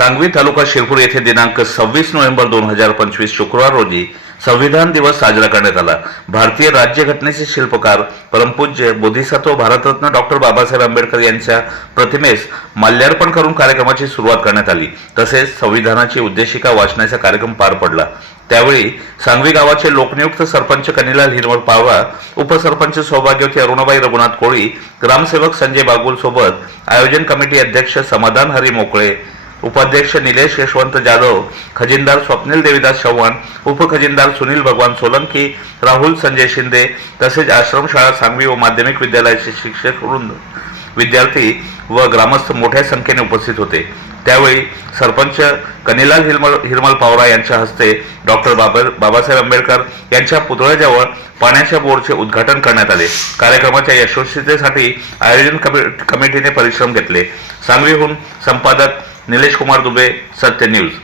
सांगवी तालुका शिरपूर येथे दिनांक सव्वीस नोव्हेंबर दोन हजार पंचवीस शुक्रवार रोजी संविधान दिवस साजरा करण्यात आला. भारतीय राज्यघटनेचे शिल्पकार परमपूज्य बोधिसत्व भारतरत्न डॉक्टर बाबासाहेब आंबेडकर यांच्या प्रतिमेस माल्यार्पण करून कार्यक्रमाची सुरुवात करण्यात आली. तसेच संविधानाची उद्देशिका वाचण्याचा कार्यक्रम पार पडला. त्यावेळी सांगवी गावाचे लोकनियुक्त सरपंच कनिलाल हिरवळ पावरा उपसरपंच सौभाग्यवती अरुणाबाई रघुनाथ कोळी ग्रामसेवक संजय बागुल सोबत आयोजन कमिटी अध्यक्ष समाधान हरी मोकळे उपाध्यक्ष निलेश यशवंत जाधव खजिनदार स्वप्नील देविदास चव्हाण उपखजिनदार सुनील भगवान सोलंकी राहुल संजय शिंदे तसेच आश्रमशाळा सांगवी व माध्यमिक विद्यालयाचे शिक्षक वृंद विद्यार्थी व ग्रामस्थ मोठ्या संख्येने उपस्थित होते. त्यावेळी सरपंच कनिलाल हिरमल हिरमल पावरा यांच्या हस्ते डॉक्टर बाबा बाबासाहेब आंबेडकर यांच्या पुतळ्याजवळ पाण्याच्या बोरचे उद्घाटन करण्यात आले. कार्यक्रमाच्या यशस्वीतेसाठी आयोजन कमि- कमिटीने परिश्रम घेतले. सांगवीहून संपादक નિલેશ કુમાર દુબે સત્ય ન્યૂઝ